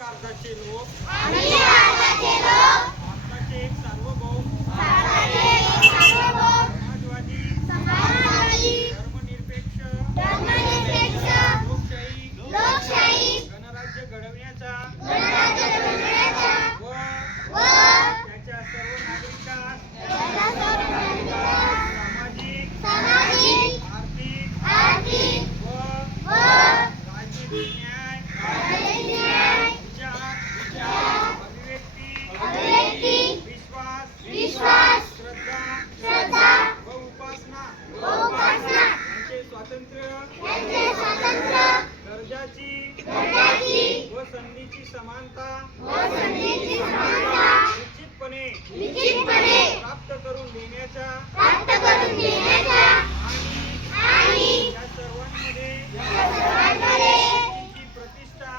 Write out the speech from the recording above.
भारताचे लोक भारताचे भारताचे एक सार्वभौम समाजवादी धर्मनिरपेक्ष लोकशाही गणराज्य घडविण्याचा व त्याच्या सर्व नागरिकांस सामाजिक आर्थिक व राजनीतिक न्याय अभिव्यक्ती विश्वास श्रद्धा व उपासना यांचे स्वातंत्र्य दर्जाची व संधीची समानता निश्चितपणे प्राप्त करून देण्याच्या आणि त्या सर्वांमध्ये व्यक्तीची प्रतिष्ठा